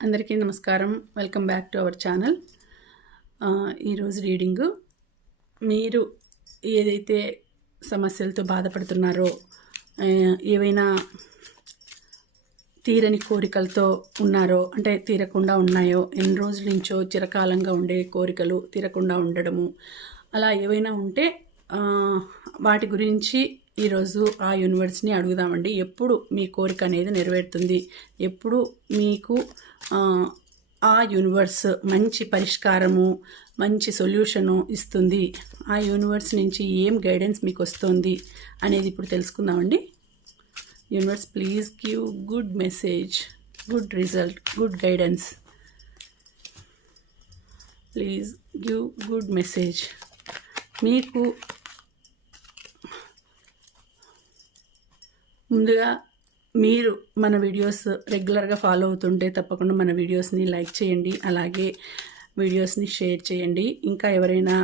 అందరికీ నమస్కారం. Welcome back to our channel ఈరోజు రీడింగు మీరు ఏదైతే సమస్యలతో బాధపడుతున్నారో ఏవైనా తీరని కోరికలతో ఉన్నారో అంటే తీరకుండా ఉన్నాయో ఎన్ని రోజుల నుంచో చిరకాలంగా ఉండే కోరికలు తీరకుండా ఉండడము అలా ఏవైనా ఉంటే వాటి గురించి ఈరోజు ఆ యూనివర్స్ని అడుగుదామండి. ఎప్పుడు మీ కోరిక అనేది నెరవేరుతుంది? ఎప్పుడు మీకు ఆ, యూనివర్స్ మంచి పరిష్కారము మంచి సొల్యూషను ఇస్తుంది? ఆ యూనివర్స్ నుంచి ఏం గైడెన్స్ మీకు వస్తుంది అనేది ఇప్పుడు తెలుసుకుందామండి. Universe please give good message good result good guidance. Please give good message. మీకు ముందుగా మీరు మన వీడియోస్ రెగ్యులర్గా ఫాలో అవుతుంటే తప్పకుండా మన వీడియోస్ని లైక్ చేయండి అలాగే వీడియోస్ని షేర్ చేయండి. ఇంకా ఎవరైనా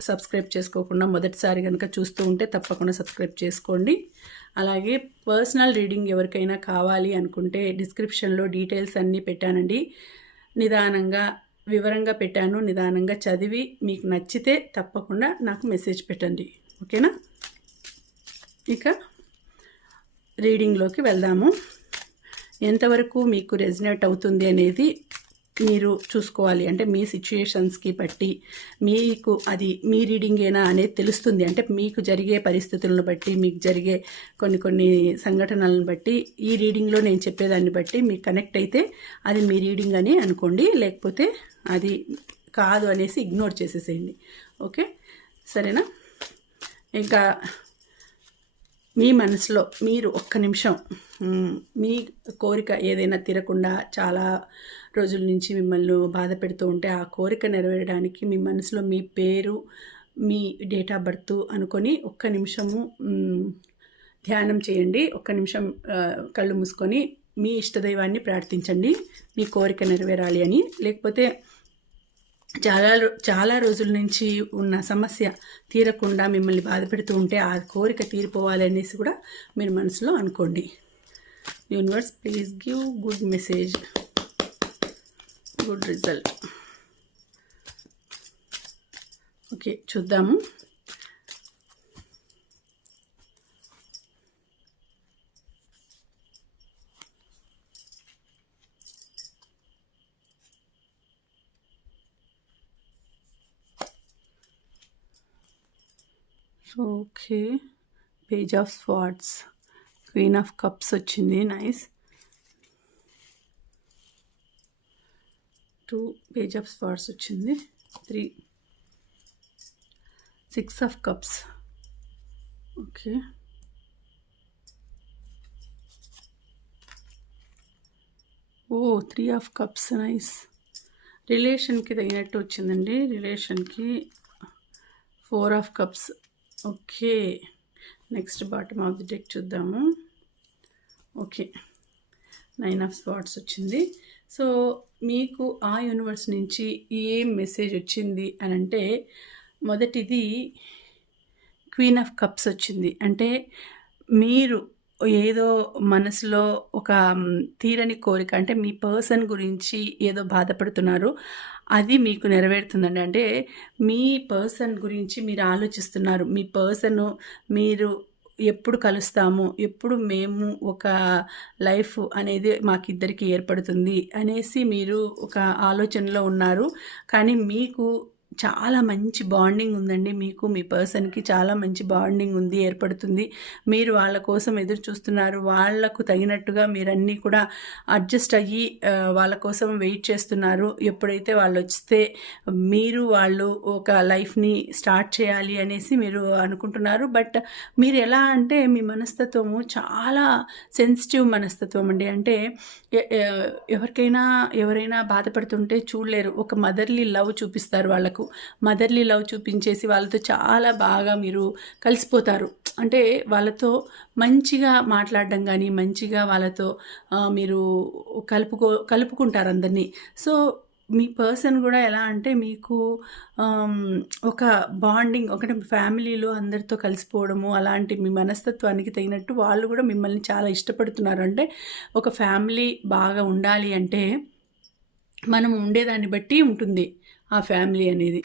సబ్స్క్రైబ్ చేసుకోకుండా మొదటిసారి కనుక చూస్తూ ఉంటే తప్పకుండా సబ్స్క్రైబ్ చేసుకోండి. అలాగే పర్సనల్ రీడింగ్ ఎవరికైనా కావాలి అనుకుంటే డిస్క్రిప్షన్లో డీటెయిల్స్ అన్నీ పెట్టానండి. నిదానంగా వివరంగా పెట్టాను నిదానంగా చదివి మీకు నచ్చితే తప్పకుండా నాకు మెసేజ్ పెట్టండి. ఓకేనా? ఇక రీడింగ్లోకి వెళ్దాము. ఎంతవరకు మీకు రెజినేట్ అవుతుంది అనేది మీరు చూసుకోవాలి. అంటే మీ సిచ్యుయేషన్స్కి బట్టి మీకు అది మీ రీడింగేనా అనేది తెలుస్తుంది. అంటే మీకు జరిగే పరిస్థితులను బట్టి మీకు జరిగే కొన్ని కొన్ని సంఘటనలను బట్టి ఈ రీడింగ్లో నేను చెప్పేదాన్ని బట్టి మీకు కనెక్ట్ అయితే అది మీ రీడింగ్ అని అనుకోండి. లేకపోతే అది కాదు అనేసి ఇగ్నోర్ చేసేసేయండి. ఓకే? సరేనా? ఇంకా మీ మనసులో మీరు ఒక్క నిమిషం మీ కోరిక ఏదైనా తీరకుండా చాలా రోజుల నుంచి మిమ్మల్ని బాధ పెడుతూ ఉంటే ఆ కోరిక నెరవేరడానికి మీ మనసులో మీ పేరు మీ డేట్ ఆఫ్ బర్త్ అనుకొని ఒక్క నిమిషము ధ్యానం చేయండి. ఒక్క నిమిషం కళ్ళు మూసుకొని మీ ఇష్టదైవాన్ని ప్రార్థించండి. మీ కోరిక నెరవేరాలి అని. లేకపోతే చాలా రో- చాలా రోజుల నుంచి ఉన్న సమస్య తీరకుండా మిమ్మల్ని బాధ పెడుతూ ఉంటే ఆ కోరిక తీరిపోవాలి అనేసి కూడా మీరు మనసులో అనుకోండి. Universe please give good message. Good result. Okay చూద్దాము. Okay page of swords queen of cups వచ్చింది. Nice two page of swords వచ్చింది. Three six of cups okay oh three of cups nice రిలేషన్కి తగినట్టు వచ్చిందండి. రిలేషన్కి four of cups okay. Next bottom of the deck చూద్దాము. Okay. Nine of spots వచ్చింది. So మీకు ఆ universe నుంచి ఏం మెసేజ్ వచ్చింది అని అంటే మొదటిది క్వీన్ ఆఫ్ కప్స్ వచ్చింది. అంటే మీరు ఏదో మనసులో ఒక తీరని కోరిక అంటే మీ పర్సన్ గురించి ఏదో బాధపడుతున్నారు. అది మీకు నెరవేరుతుందండి. అంటే మీ పర్సన్ గురించి మీరు ఆలోచిస్తున్నారు. మీ పర్సన్ మీరు ఎప్పుడు కలుస్తాము ఎప్పుడు మేము ఒక లైఫ్ అనేది మాకిద్దరికి ఏర్పడుతుంది అనేసి మీరు ఒక ఆలోచనలో ఉన్నారు. కానీ మీకు చాలా మంచి బాండింగ్ ఉందండి మీకు మీ పర్సన్కి చాలా మంచి బాండింగ్ ఉంది ఏర్పడుతుంది. మీరు వాళ్ళ కోసం ఎదురు చూస్తున్నారు వాళ్ళకు తగినట్టుగా మీరన్నీ కూడా అడ్జస్ట్ అయ్యి వాళ్ళ కోసం వెయిట్ చేస్తున్నారు. ఎప్పుడైతే వాళ్ళు వస్తే మీరు వాళ్ళు ఒక లైఫ్ని స్టార్ట్ చేయాలి అనేసి మీరు అనుకుంటున్నారు. బట్ మీరు ఎలా అంటే మీ మనస్తత్వము చాలా సెన్సిటివ్ మనస్తత్వం అండి. అంటే ఎవరికైనా ఎవరైనా బాధపడుతుంటే చూడలేరు. ఒక మదర్లీ లవ్ చూపిస్తారు వాళ్ళకు. మదర్లీ లవ్ చూపించేసి వాళ్ళతో చాలా బాగా మీరు కలిసిపోతారు. అంటే వాళ్ళతో మంచిగా మాట్లాడడం కానీ మంచిగా వాళ్ళతో మీరు కలుపుకో కలుపుకుంటారు అందరినీ. సో మీ పర్సన్ కూడా ఎలా అంటే మీకు ఒక బాండింగ్ ఒకటి ఫ్యామిలీలో అందరితో కలిసిపోవడము అలాంటి మీ మనస్తత్వానికి తగినట్టు వాళ్ళు కూడా మిమ్మల్ని చాలా ఇష్టపడుతున్నారు. అంటే ఒక ఫ్యామిలీ బాగా ఉండాలి అంటే మనం ఉండేదాన్ని బట్టి ఉంటుంది. ఆ ఫ్యామిలీ అనేది.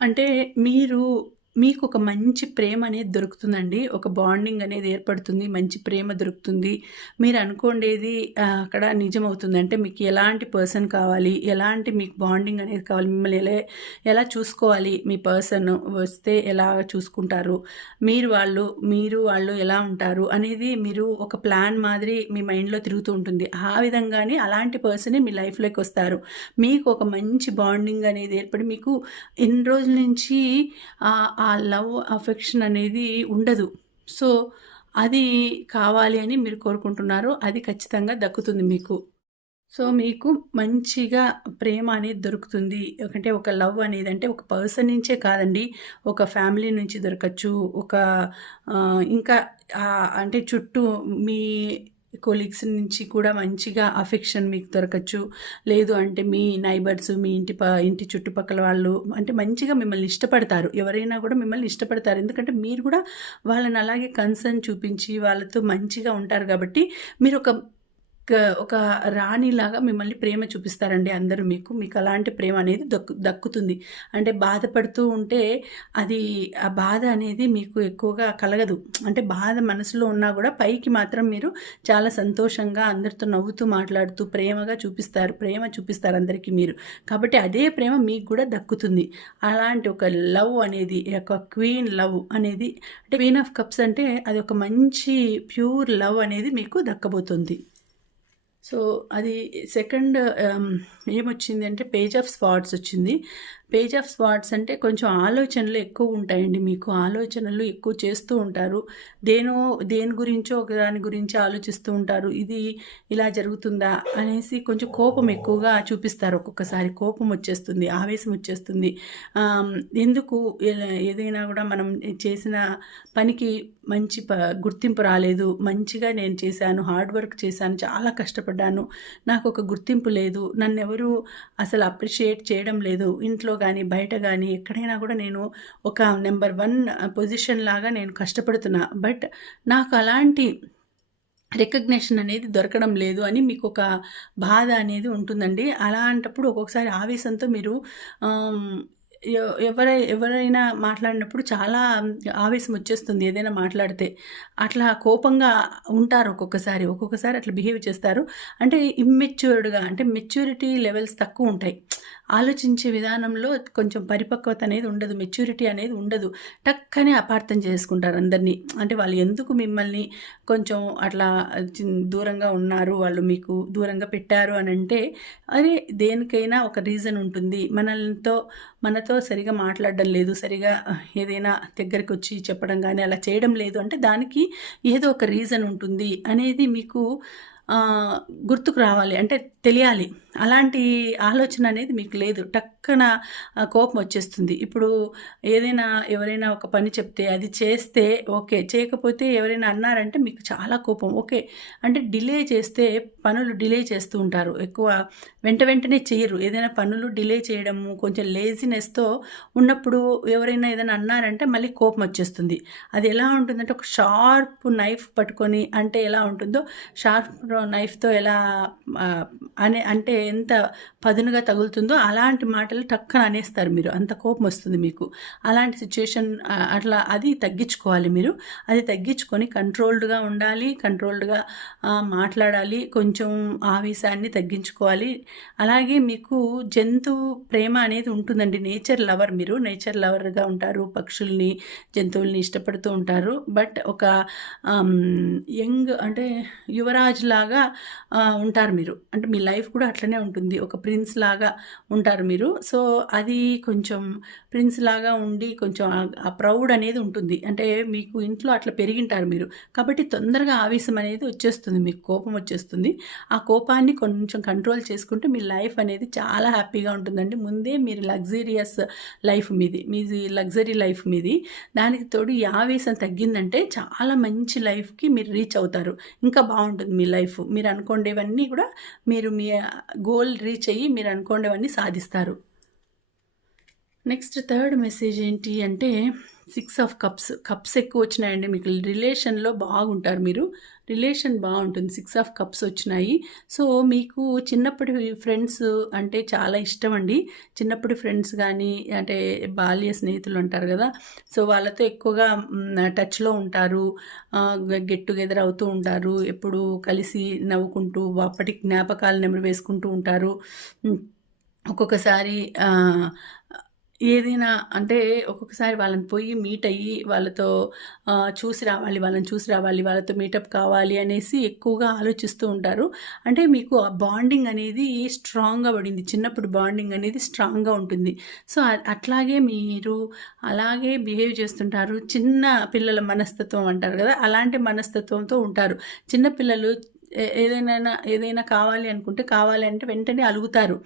అంటే మీరు మీకు ఒక మంచి ప్రేమ అనేది దొరుకుతుందండి. ఒక బాండింగ్ అనేది ఏర్పడుతుంది. మంచి ప్రేమ దొరుకుతుంది. మీరు అనుకోండేది అక్కడ నిజమవుతుంది. అంటే మీకు ఎలాంటి పర్సన్ కావాలి? ఎలాంటి మీకు బాండింగ్ అనేది కావాలి? మిమ్మల్ని ఎలా ఎలా చూసుకోవాలి మీ పర్సన్? వస్తే ఎలా చూసుకుంటారు? మీరు వాళ్ళు మీరు వాళ్ళు ఎలా ఉంటారు? అనేది మీరు ఒక ప్లాన్ మాదిరి మీ మైండ్లో తిరుగుతూ ఉంటుంది. ఆ విధంగానే అలాంటి పర్సనే మీ లైఫ్లోకి వస్తారు. మీకు ఒక మంచి బాండింగ్ అనేది ఏర్పడి మీకు ఎన్ని రోజుల నుంచి ఆ లవ్ అఫెక్షన్ అనేది ఉండదు. సో అది కావాలి అని మీరు కోరుకుంటున్నారు అది ఖచ్చితంగా దక్కుతుంది మీకు. సో మీకు మంచిగా ప్రేమ అనేది దొరుకుతుంది. అంటే ఒక లవ్ అనేది అంటే ఒక పర్సన్ నుంచే కాదండి ఒక ఫ్యామిలీ నుంచి దొరకచ్చు. ఒక ఇంకా అంటే చుట్టూ మీ కొలీగ్స్ నుంచి కూడా మంచిగా అఫెక్షన్ మీకు దొరకచ్చు. లేదు అంటే మీ నైబర్స్ మీ ఇంటి ప ఇంటి చుట్టుపక్కల వాళ్ళు అంటే మంచిగా మిమ్మల్ని ఇష్టపడతారు. ఎవరైనా కూడా మిమ్మల్ని ఇష్టపడతారు. ఎందుకంటే మీరు కూడా వాళ్ళని అలాగే కన్సర్న్ చూపించి వాళ్ళతో మంచిగా ఉంటారు కాబట్టి మీరు ఒక ఒక రాణిలాగా మిమ్మల్ని ప్రేమ చూపిస్తారండి అందరూ మీకు. మీకు అలాంటి ప్రేమ అనేది దక్కు దక్కుతుంది. అంటే బాధపడుతూ ఉంటే అది ఆ బాధ అనేది మీకు ఎక్కువగా కలగదు. అంటే బాధ మనసులో ఉన్నా కూడా పైకి మాత్రం మీరు చాలా సంతోషంగా అందరితో నవ్వుతూ మాట్లాడుతూ ప్రేమగా చూపిస్తారు. ప్రేమ చూపిస్తారు అందరికీ మీరు. కాబట్టి అదే ప్రేమ మీకు కూడా దక్కుతుంది. అలాంటి ఒక లవ్ అనేది ఒక క్వీన్ లవ్ అనేది అంటే క్వీన్ ఆఫ్ కప్స్ అంటే అది ఒక మంచి ప్యూర్ లవ్ అనేది మీకు దక్కబోతుంది. సో అది సెకండ్ ఏమొచ్చింది అంటే పేజ్ ఆఫ్ స్పాట్స్ వచ్చింది. పేజ్ ఆఫ్ స్పాట్స్ అంటే కొంచెం ఆలోచనలు ఎక్కువ ఉంటాయండి మీకు. ఆలోచనలు ఎక్కువ చేస్తూ ఉంటారు. దేనో దేని గురించో ఒక దాని గురించి ఆలోచిస్తూ ఉంటారు. ఇది ఇలా జరుగుతుందా అనేసి కొంచెం కోపం ఎక్కువగా చూపిస్తారు. ఒక్కొక్కసారి కోపం వచ్చేస్తుంది ఆవేశం వచ్చేస్తుంది. ఎందుకు ఏదైనా కూడా మనం చేసిన పనికి మంచి ప గుర్తింపు రాలేదు. మంచిగా నేను చేశాను హార్డ్ వర్క్ చేశాను చాలా కష్టపడ్డాను. నాకు ఒక గుర్తింపు లేదు. నన్ను ఎవరు అసలు అప్రిషియేట్ చేయడం లేదు. ఇంట్లో కానీ బయట కానీ ఎక్కడైనా కూడా నేను ఒక నెంబర్ వన్ పొజిషన్ లాగా నేను కష్టపడుతున్నా. బట్ నాకు అలాంటి రికగ్నేషన్ అనేది దొరకడం లేదు అని మీకు ఒక బాధ అనేది ఉంటుందండి. అలాంటప్పుడు ఒక్కొక్కసారి ఆవేశంతో మీరు ఎవరై ఎవరైనా మాట్లాడినప్పుడు చాలా ఆవేశం వచ్చేస్తుంది ఏదైనా మాట్లాడితే. అట్లా కోపంగా ఉంటారు ఒక్కొక్కసారి. ఒక్కొక్కసారి అట్లా బిహేవ్ చేస్తారు. అంటే ఇమ్మెచ్యూర్డ్గా అంటే మెచ్యూరిటీ లెవెల్స్ తక్కువ ఉంటాయి. ఆలోచించే విధానంలో కొంచెం పరిపక్వత అనేది ఉండదు మెచ్యూరిటీ అనేది ఉండదు. టక్కనే అపార్థం చేసుకుంటారు అందరినీ. అంటే వాళ్ళు ఎందుకు మిమ్మల్ని కొంచెం అట్లా దూరంగా ఉన్నారు వాళ్ళు మీకు దూరంగా పెట్టారు అని అంటే అరే దేనికైనా ఒక రీజన్ ఉంటుంది. మనతో మనతో సరిగా మాట్లాడడం లేదు సరిగా ఏదైనా దగ్గరికి వచ్చి చెప్పడం కానీ అలా చేయడం లేదు అంటే దానికి ఏదో ఒక రీజన్ ఉంటుంది అనేది మీకు గుర్తుకు రావాలి అంటే తెలియాలి. అలాంటి ఆలోచన అనేది మీకు లేదు. టక్ చక్కన కోపం వచ్చేస్తుంది. ఇప్పుడు ఏదైనా ఎవరైనా ఒక పని చెప్తే అది చేస్తే ఓకే. చేయకపోతే ఎవరైనా అన్నారంటే మీకు చాలా కోపం. ఓకే. అంటే డిలే చేస్తే పనులు డిలే చేస్తూ ఉంటారు. ఎక్కువ వెంట వెంటనే చేయరు. ఏదైనా పనులు డిలే చేయడము కొంచెం లేజినెస్తో ఉన్నప్పుడు ఎవరైనా ఏదైనా అన్నారంటే మళ్ళీ కోపం వచ్చేస్తుంది. అది ఎలా ఉంటుందంటే ఒక షార్ప్ నైఫ్ పట్టుకొని అంటే ఎలా ఉంటుందో షార్ప్ నైఫ్తో ఎలా అనే అంటే ఎంత పదునుగా తగులుతుందో అలాంటి మాటలు టక్కన అనేస్తారు మీరు. అంత కోపం వస్తుంది మీకు. అలాంటి సిచ్యుయేషన్ అట్లా అది తగ్గించుకోవాలి మీరు. అది తగ్గించుకొని కంట్రోల్డ్గా ఉండాలి కంట్రోల్డ్గా మాట్లాడాలి కొంచెం ఆవేశాన్ని తగ్గించుకోవాలి. అలాగే మీకు జంతువు ప్రేమ అనేది ఉంటుందండి. నేచర్ లవర్ మీరు. నేచర్ లవర్గా ఉంటారు పక్షుల్ని జంతువుల్ని ఇష్టపడుతూ ఉంటారు. బట్ ఒక యంగ్ అంటే యువరాజ్ లాగా ఉంటారు మీరు. అంటే మీ లైఫ్ కూడా అట్లనే ఉంటుంది. ఒక ప్రిన్స్ లాగా ఉంటారు మీరు. సో అది కొంచెం ప్రిన్స్ లాగా ఉండి కొంచెం ఆ- ప్రౌడ్ అనేది ఉంటుంది. అంటే మీకు ఇంట్లో అట్లా పెరిగింటారు మీరు. కాబట్టి తొందరగా ఆవేశం అనేది వచ్చేస్తుంది మీకు కోపం వచ్చేస్తుంది. ఆ కోపాన్ని కొంచెం కంట్రోల్ చేసుకుంటే మీ లైఫ్ అనేది చాలా హ్యాపీగా ఉంటుందండి. ముందే మీరు లగ్జరియస్ లైఫ్ మీది మీది లగ్జరీ లైఫ్ మీది. దానికి తోడు ఈ ఆవేశం తగ్గిందంటే చాలా మంచి లైఫ్కి మీరు రీచ్ అవుతారు. ఇంకా బాగుంటుంది మీ లైఫ్. మీరు అనుకోండేవన్నీ కూడా మీరు మీ గోల్ రీచ్ అయ్యి మీరు అనుకోండేవన్నీ సాధిస్తారు. నెక్స్ట్ థర్డ్ మెసేజ్ ఏంటి అంటే సిక్స్ ఆఫ్ కప్స్ కప్స్ ఎక్కువ వచ్చినాయండి. మీకు రిలేషన్లో బాగుంటారు మీరు. రిలేషన్ బాగుంటుంది. సిక్స్ ఆఫ్ కప్స్ వచ్చినాయి. సో మీకు చిన్నప్పటి ఫ్రెండ్స్ అంటే చాలా ఇష్టం అండి. చిన్నప్పటి ఫ్రెండ్స్ కానీ అంటే బాల్య స్నేహితులు అంటారు కదా. సో వాళ్ళతో ఎక్కువగా టచ్లో ఉంటారు. గెట్ టుగెదర్ అవుతూ ఉంటారు. ఎప్పుడు కలిసి నవ్వుకుంటూ అప్పటి జ్ఞాపకాలు నెమరు వేసుకుంటూ ఉంటారు. ఒక్కొక్కసారి ఏదైనా అంటే ఒక్కొక్కసారి వాళ్ళని పోయి మీట్ అయ్యి వాళ్ళతో చూసి రావాలి వాళ్ళని చూసి రావాలి వాళ్ళతో మీటప్ కావాలి అనేసి ఎక్కువగా ఆలోచిస్తూ ఉంటారు. అంటే మీకు ఆ బాండింగ్ అనేది స్ట్రాంగ్గా పడింది. చిన్నప్పుడు బాండింగ్ అనేది స్ట్రాంగ్గా ఉంటుంది. సో అట్లాగే మీరు అలాగే బిహేవ్ చేస్తుంటారు. చిన్న పిల్లల మనస్తత్వం అంటారు కదా అలాంటి మనస్తత్వంతో ఉంటారు. చిన్నపిల్లలు ఏదైనా ఏదైనా కావాలి అనుకుంటే కావాలి అంటే వెంటనే అలుగుతారు.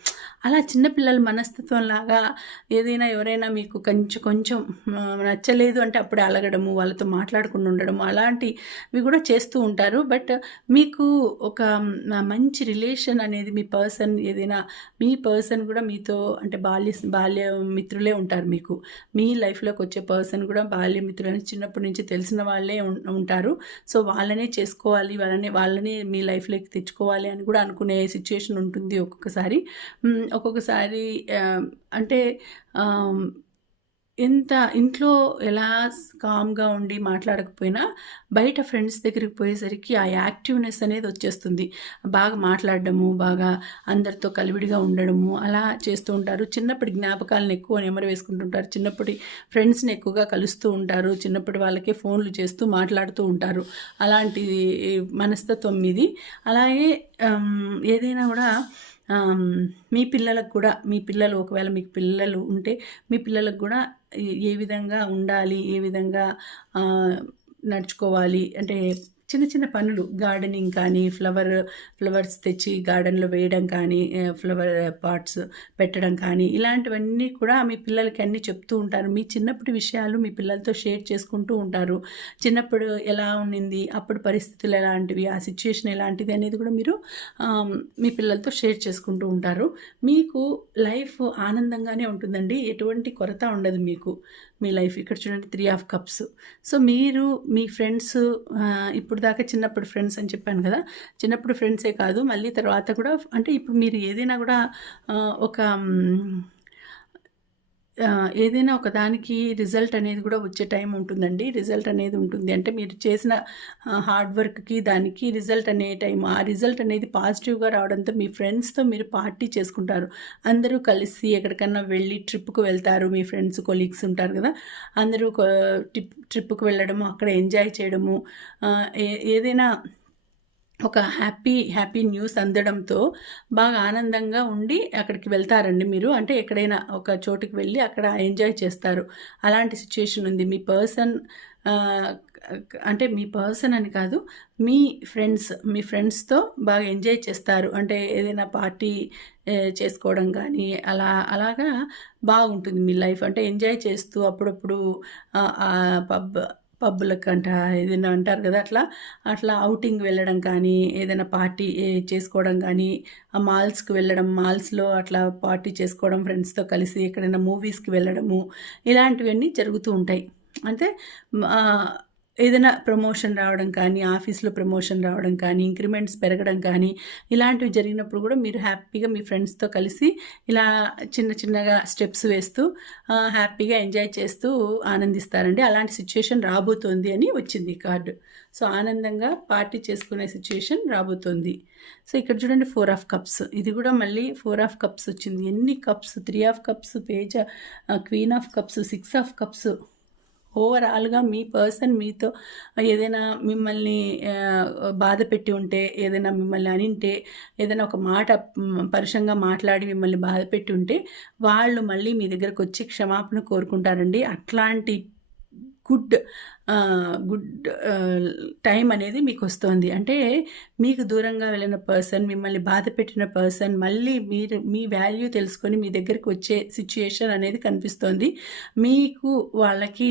అలా చిన్నపిల్లల మనస్తత్వం లాగా ఏదైనా ఎవరైనా మీకు కొంచెం కొంచెం నచ్చలేదు అంటే అప్పుడే అలగడము వాళ్ళతో మాట్లాడకుండా ఉండడము అలాంటివి కూడా చేస్తూ ఉంటారు. బట్ మీకు ఒక మంచి రిలేషన్ అనేది మీ పర్సన్ ఏదైనా మీ పర్సన్ కూడా మీతో అంటే బాల్య బాల్య మిత్రులే ఉంటారు మీకు. మీ లైఫ్లోకి వచ్చే పర్సన్ కూడా బాల్య మిత్రులని చిన్నప్పటి నుంచి తెలిసిన వాళ్ళే ఉంటారు. సో వాళ్ళనే చేసుకోవాలి వాళ్ళని వాళ్ళని మీ మీ లైఫ్లోకి తెచ్చుకోవాలి అని కూడా అనుకునే సిచ్యుయేషన్ ఉంటుంది ఒక్కొక్కసారి. ఒక్కొక్కసారి అంటే ఎంత ఇంట్లో ఎలా కామ్గా ఉండి మాట్లాడకపోయినా బయట ఫ్రెండ్స్ దగ్గరికి పోయేసరికి ఆ యాక్టివ్నెస్ అనేది వచ్చేస్తుంది. బాగా మాట్లాడడము బాగా అందరితో కలివిడిగా ఉండడము అలా చేస్తూ ఉంటారు. చిన్నప్పటి జ్ఞాపకాలను ఎక్కువ నెమరు వేసుకుంటుంటారు చిన్నప్పటి ఫ్రెండ్స్ని ఎక్కువగా కలుస్తూ ఉంటారు. చిన్నప్పటి వాళ్ళకే ఫోన్లు చేస్తూ మాట్లాడుతూ ఉంటారు. అలాంటి మనస్తత్వం ఇది అలాగే ఏదైనా కూడా మీ పిల్లలకు కూడా మీ పిల్లలు ఒకవేళ మీకు పిల్లలు ఉంటే మీ పిల్లలకు కూడా ఏ విధంగా ఉండాలి ఏ విధంగా నడుచుకోవాలి అంటే చిన్న చిన్న పనులు. గార్డెనింగ్ కానీ ఫ్లవర్ ఫ్లవర్స్ తెచ్చి గార్డెన్లో వేయడం కానీ ఫ్లవర్ పాట్స్ పెట్టడం కానీ ఇలాంటివన్నీ కూడా మీ పిల్లలకి అన్నీ చెప్తూ ఉంటారు. మీ చిన్నప్పటి విషయాలు మీ పిల్లలతో షేర్ చేసుకుంటూ ఉంటారు. చిన్నప్పుడు ఎలా ఉండింది? అప్పుడు పరిస్థితులు ఎలాంటివి? ఆ సిచ్యుయేషన్ ఎలాంటిది అనేది కూడా మీరు మీ పిల్లలతో షేర్ చేసుకుంటూ ఉంటారు. మీకు లైఫ్ ఆనందంగానే ఉంటుందండి. ఎటువంటి కొరత ఉండదు మీకు. మీ లైఫ్ ఇక్కడ చూడండి త్రీ ఆఫ్ కప్స్ సో మీరు మీ ఫ్రెండ్స్ ఇప్పుడు దాకా చిన్నప్పుడు ఫ్రెండ్స్ అని చెప్పాను కదా చిన్నప్పుడు ఫ్రెండ్సే కాదు మళ్ళీ తర్వాత కూడా అంటే ఇప్పుడు మీరు ఏదైనా కూడా ఒక ఏదైనా ఒక దానికి రిజల్ట్ అనేది కూడా వచ్చే టైం ఉంటుందండి. రిజల్ట్ అనేది ఉంటుంది. అంటే మీరు చేసిన హార్డ్ వర్క్కి దానికి రిజల్ట్ అనే టైం ఆ రిజల్ట్ అనేది పాజిటివ్గా రావడంతో మీ ఫ్రెండ్స్తో మీరు పార్టీ చేసుకుంటారు. అందరూ కలిసి ఎక్కడికన్నా వెళ్ళి ట్రిప్కు వెళ్తారు. మీ ఫ్రెండ్స్ కొలీగ్స్ ఉంటారు కదా. అందరూ ట్రిప్ ట్రిప్కి వెళ్ళడము అక్కడ ఎంజాయ్ చేయడము ఏదైనా ఒక హ్యాపీ హ్యాపీ న్యూస్ అందడంతో బాగా ఆనందంగా ఉండి అక్కడికి వెళ్తారండి మీరు. అంటే ఎక్కడైనా ఒక చోటుకి వెళ్ళి అక్కడ ఎంజాయ్ చేస్తారు. అలాంటి సిచ్యుయేషన్ ఉంది. మీ పర్సన్ అంటే మీ పర్సన్ అని కాదు మీ ఫ్రెండ్స్ మీ ఫ్రెండ్స్తో బాగా ఎంజాయ్ చేస్తారు. అంటే ఏదైనా పార్టీ చేసుకోవడం కానీ అలా అలాగా బాగుంటుంది మీ లైఫ్. అంటే ఎంజాయ్ చేస్తూ అప్పుడప్పుడు పబ్ పబ్బులకు అంట ఏదైనా అంటారు కదా అట్లా అట్లా అవుటింగ్ వెళ్ళడం కానీ ఏదైనా పార్టీ చేసుకోవడం కానీ ఆ మాల్స్కి వెళ్ళడం మాల్స్లో అట్లా పార్టీ చేసుకోవడం ఫ్రెండ్స్తో కలిసి ఎక్కడైనా మూవీస్కి వెళ్ళడము ఇలాంటివన్నీ జరుగుతూ ఉంటాయి. అంటే ఏదైనా ప్రమోషన్ రావడం కానీ ఆఫీస్లో ప్రమోషన్ రావడం కానీ ఇంక్రిమెంట్స్ పెరగడం కానీ ఇలాంటివి జరిగినప్పుడు కూడా మీరు హ్యాపీగా మీ ఫ్రెండ్స్తో కలిసి ఇలా చిన్న చిన్నగా స్టెప్స్ వేస్తూ హ్యాపీగా ఎంజాయ్ చేస్తూ ఆనందిస్తారండి. అలాంటి సిచ్యుయేషన్ రాబోతోంది అని వచ్చింది కార్డు. సో ఆనందంగా పార్టీ చేసుకునే సిచ్యుయేషన్ రాబోతోంది. సో ఇక్కడ చూడండి ఫోర్ ఆఫ్ కప్స్. ఇది కూడా మళ్ళీ ఫోర్ ఆఫ్ కప్స్ వచ్చింది. ఎన్ని cups? Three of cups? Page queen of cups? Six of cups? ఓవరాల్గా మీ పర్సన్ మీతో ఏదైనా మిమ్మల్ని బాధ పెట్టి ఉంటే ఏదైనా మిమ్మల్ని అనింటే ఏదైనా ఒక మాట పరుషంగా మాట్లాడి మిమ్మల్ని బాధ పెట్టి ఉంటే వాళ్ళు మళ్ళీ మీ దగ్గరకు వచ్చి క్షమాపణ కోరుకుంటారండి. అట్లాంటి గుడ్ గుడ్ టైం అనేది మీకు వస్తుంది అంటే మీకు దూరంగా వెళ్ళిన పర్సన్ మిమ్మల్ని బాధ పెట్టిన పర్సన్ మళ్ళీ మీరు మీ వాల్యూ తెలుసుకొని మీ దగ్గరికి వచ్చే సిచ్యుయేషన్ అనేది కనిపిస్తోంది. మీకు వాళ్ళకి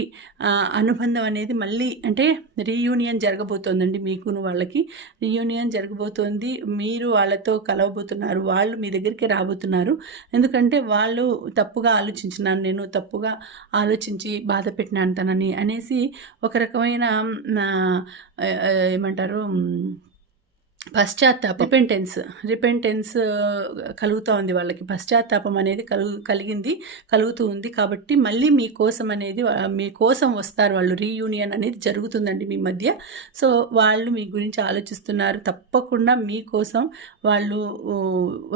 అనుబంధం అనేది మళ్ళీ అంటే రీయూనియన్ జరగబోతోందండి మీకును వాళ్ళకి. రీయూనియన్ జరగబోతోంది. మీరు వాళ్ళతో కలవబోతున్నారు. వాళ్ళు మీ దగ్గరికి రాబోతున్నారు. ఎందుకంటే వాళ్ళు తప్పుగా ఆలోచించినాను నేను తప్పుగా ఆలోచించి బాధ పెట్టినాను తనని అనేసి ఒక రకమైన ఏమంటారు పశ్చాత్తాపం. రిపెంటెన్స్ రిపెంటెన్స్ కలుగుతూ ఉంది వాళ్ళకి. పశ్చాత్తాపం అనేది కలుగు కలిగింది కలుగుతూ ఉంది కాబట్టి మళ్ళీ మీ కోసం అనేది మీ కోసం వస్తారు వాళ్ళు. రీయూనియన్ అనేది జరుగుతుందండి మీ మధ్య. సో వాళ్ళు మీ గురించి ఆలోచిస్తున్నారు. తప్పకుండా మీకోసం వాళ్ళు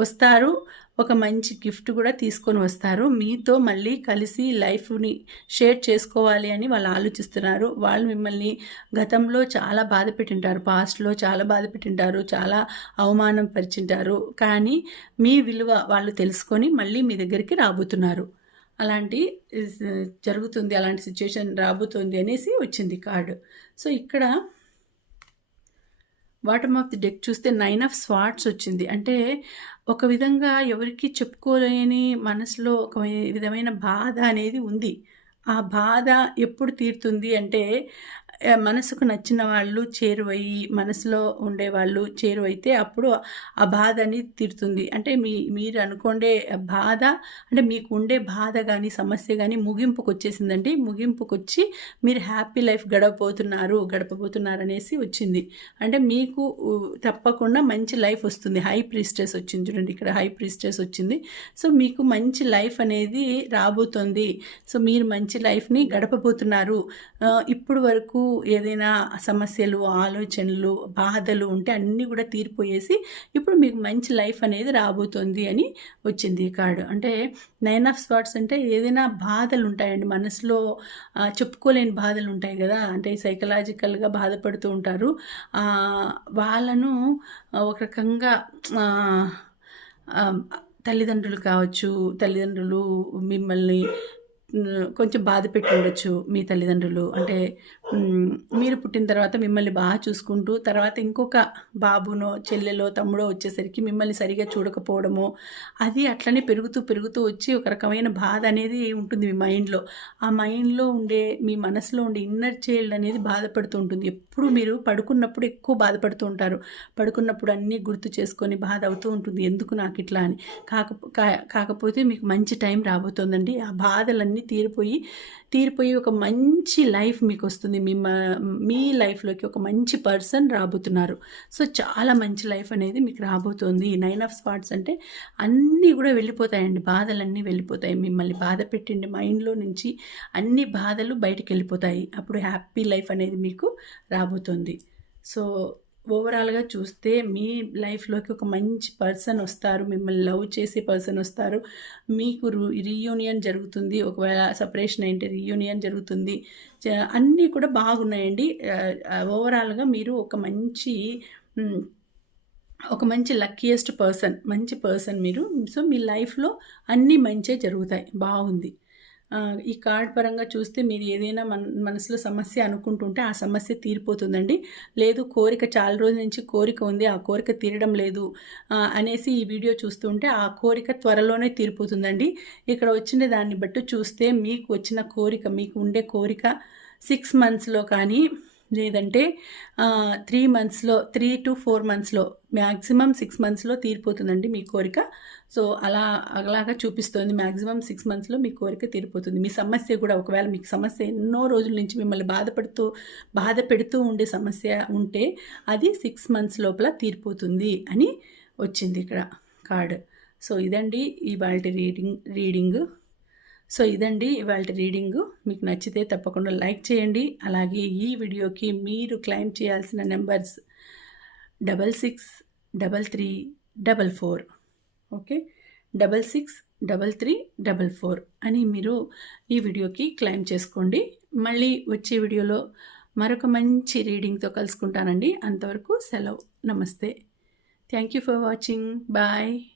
వస్తారు. ఒక మంచి గిఫ్ట్ కూడా తీసుకొని వస్తారు. మీతో మళ్ళీ కలిసి లైఫ్ని షేర్ చేసుకోవాలి అని వాళ్ళు ఆలోచిస్తున్నారు. వాళ్ళు మిమ్మల్ని గతంలో చాలా బాధ పెట్టింటారు. పాస్ట్లో చాలా బాధ పెట్టింటారు. చాలా అవమానం పరిచింటారు. కానీ మీ విలువ వాళ్ళు తెలుసుకొని మళ్ళీ మీ దగ్గరికి రాబోతున్నారు. అలాంటి జరుగుతుంది అలాంటి సిచ్యుయేషన్ రాబోతుంది అనేసి వచ్చింది కార్డు. సో ఇక్కడ బాటమ్ ఆఫ్ ది డెక్ చూస్తే నైన్ ఆఫ్ స్వాట్స్ వచ్చింది. అంటే ఒక విధంగా ఎవరికి చెప్పుకోలేని మనసులో ఒక విధమైన బాధ అనేది ఉంది. ఆ బాధ ఎప్పుడు తీరుతుంది అంటే మనసుకు నచ్చిన వాళ్ళు చేరువయ్యి మనసులో ఉండేవాళ్ళు చేరువైతే అప్పుడు ఆ బాధ అనేది తీరుతుంది. అంటే మీ మీరు అనుకోండే బాధ అంటే మీకు ఉండే బాధ కానీ సమస్య కానీ ముగింపుకు వచ్చేసిందండి ముగింపుకు వచ్చి మీరు హ్యాపీ లైఫ్ గడపబోతున్నారు గడపబోతున్నారు అనేసి వచ్చింది. అంటే మీకు తప్పకుండా మంచి లైఫ్ వస్తుంది. హై ప్రిస్టెస్ వచ్చింది చూడండి ఇక్కడ హై ప్రిస్టెస్ వచ్చింది. సో మీకు మంచి లైఫ్ అనేది రాబోతుంది. సో మీరు మంచి లైఫ్ని గడపబోతున్నారు. ఇప్పుడు వరకు ఏదైనా సమస్యలు ఆలోచనలు బాధలు ఉంటే అన్నీ కూడా తీరిపోయేసి ఇప్పుడు మీకు మంచి లైఫ్ అనేది రాబోతుంది అని వచ్చింది ఈ కార్డు అంటే నైన్ ఆఫ్ స్పాట్స్ అంటే ఏదైనా బాధలు ఉంటాయండి. మనసులో చెప్పుకోలేని బాధలు ఉంటాయి కదా. అంటే సైకలాజికల్గా బాధపడుతూ ఉంటారు. వాళ్ళను ఒక రకంగా తల్లిదండ్రులు కావచ్చు తల్లిదండ్రులు మిమ్మల్ని కొంచెం బాధ పెట్టి ఉండొచ్చు మీ తల్లిదండ్రులు. అంటే మీరు పుట్టిన తర్వాత మిమ్మల్ని బాగా చూసుకుంటూ తర్వాత ఇంకొక బాబునో చెల్లెలో తమ్ముడో వచ్చేసరికి మిమ్మల్ని సరిగా చూడకపోవడము అది అట్లనే పెరుగుతూ పెరుగుతూ వచ్చి ఒక రకమైన బాధ అనేది ఉంటుంది మీ మైండ్లో. ఆ మైండ్లో ఉండే మీ మనసులో ఉండే ఇన్నర్ చైల్డ్ అనేది బాధపడుతూ ఉంటుంది. ఎప్పుడు మీరు పడుకున్నప్పుడు ఎక్కువ బాధపడుతూ ఉంటారు. పడుకున్నప్పుడు అన్నీ గుర్తు చేసుకొని బాధ అవుతూ ఉంటుంది. ఎందుకు నాకు ఇట్లా అని. కాక కాకపోతే మీకు మంచి టైం రాబోతోందండి. ఆ బాధలన్నీ తీరిపోయి తీరిపోయి ఒక మంచి లైఫ్ మీకు వస్తుంది మీ మీ లైఫ్లోకి ఒక మంచి పర్సన్ రాబోతున్నారు. సో చాలా మంచి లైఫ్ అనేది మీకు రాబోతుంది. నైన్ ఆఫ్ స్పాట్స్ అంటే అన్నీ కూడా వెళ్ళిపోతాయండి. బాధలన్నీ వెళ్ళిపోతాయి. మిమ్మల్ని బాధ పెట్టండి మైండ్లో నుంచి అన్ని బాధలు బయటకు వెళ్ళిపోతాయి అప్పుడు హ్యాపీ లైఫ్ అనేది మీకు రాబోతుంది. సో ఓవరాల్గా చూస్తే మీ లైఫ్లోకి ఒక మంచి పర్సన్ వస్తారు. మిమ్మల్ని లవ్ చేసే పర్సన్ వస్తారు. మీకు రీయూనియన్ జరుగుతుంది. ఒకవేళ సపరేషన్ ఏంటి రీయూనియన్ జరుగుతుంది. అన్నీ కూడా బాగున్నాయండి. ఓవరాల్గా మీరు ఒక మంచి ఒక మంచి లక్కీయెస్ట్ పర్సన్ మంచి పర్సన్ మీరు. సో మీ లైఫ్లో అన్నీ మంచే జరుగుతాయి. బాగుంది. ఈ కార్డ్ పరంగా చూస్తే మీరు ఏదైనా మన మనసులో సమస్య అనుకుంటుంటే ఆ సమస్య తీరిపోతుందండి. లేదు కోరిక చాలా రోజుల నుంచి కోరిక ఉంది ఆ కోరిక తీరడం లేదు అనేసి ఈ వీడియో చూస్తుంటే ఆ కోరిక త్వరలోనే తీరిపోతుందండి. ఇక్కడ వచ్చిన దాన్ని బట్టి చూస్తే మీకు వచ్చిన కోరిక మీకు ఉండే కోరిక సిక్స్ మంత్స్లో కానీ లేదంటే త్రీ మంత్స్లో త్రీ టు ఫోర్ మంత్స్లో మ్యాక్సిమం సిక్స్ మంత్స్లో తీరిపోతుందండి మీ కోరిక. సో అలా అలాగా చూపిస్తుంది. మ్యాక్సిమం సిక్స్ మంత్స్లో మీ కోరిక తీరిపోతుంది. మీ సమస్య కూడా ఒకవేళ మీకు సమస్య ఎన్నో రోజుల నుంచి మిమ్మల్ని బాధపడుతూ బాధ పెడుతూ ఉండే సమస్య ఉంటే అది సిక్స్ మంత్స్ లోపల తీరిపోతుంది అని వచ్చింది ఇక్కడ కార్డ్ సో ఇదండి ఇవాళ రీడింగ్ రీడింగ్ సో ఇదండి ఇవాళ రీడింగు. మీకు నచ్చితే తప్పకుండా లైక్ చేయండి. అలాగే ఈ వీడియోకి మీరు క్లైమ్ చేయాల్సిన numbers double six double three double four. Okay? Double six double three double four అని మీరు ఈ వీడియోకి క్లైమ్ చేసుకోండి. మళ్ళీ వచ్చే వీడియోలో మరొక మంచి రీడింగ్తో కలుసుకుంటానండి. అంతవరకు సెలవు. నమస్తే. Thank you for watching. Bye.